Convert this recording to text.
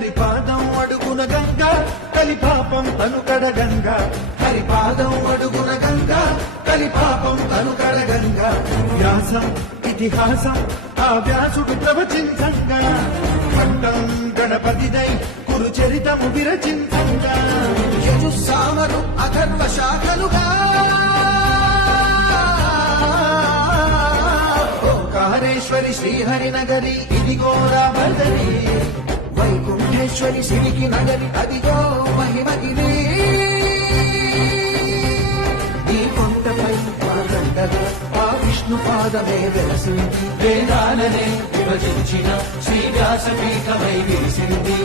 హరిపాదం అడుగున గంగా కలిపాపం తనుకడ గంగా హరిపాదం అడుగున గంగా కలిపాపం తనుకడ గంగా వ్యాసం ఇతిహాసం ఆ వ్యాసుడు ప్రవచించంగా పట్టం గణపతిదై కురు చరితము విరచించంగా యజుస్సామరు అథర్వ శాఖలుగా ఓంకారేశ్వరి శ్రీహరి నగరి ఇదిగో రాబర్దరి వైకుంఠేశ్వరి శివికి నగరి అదిగో మహిమగిరి ఈ కొండపై పాదండగా ఆ విష్ణు పాదమే వెలసింది వేదాలనే విభజించిన శ్రీ వ్యాసపీఠమై విరిసింది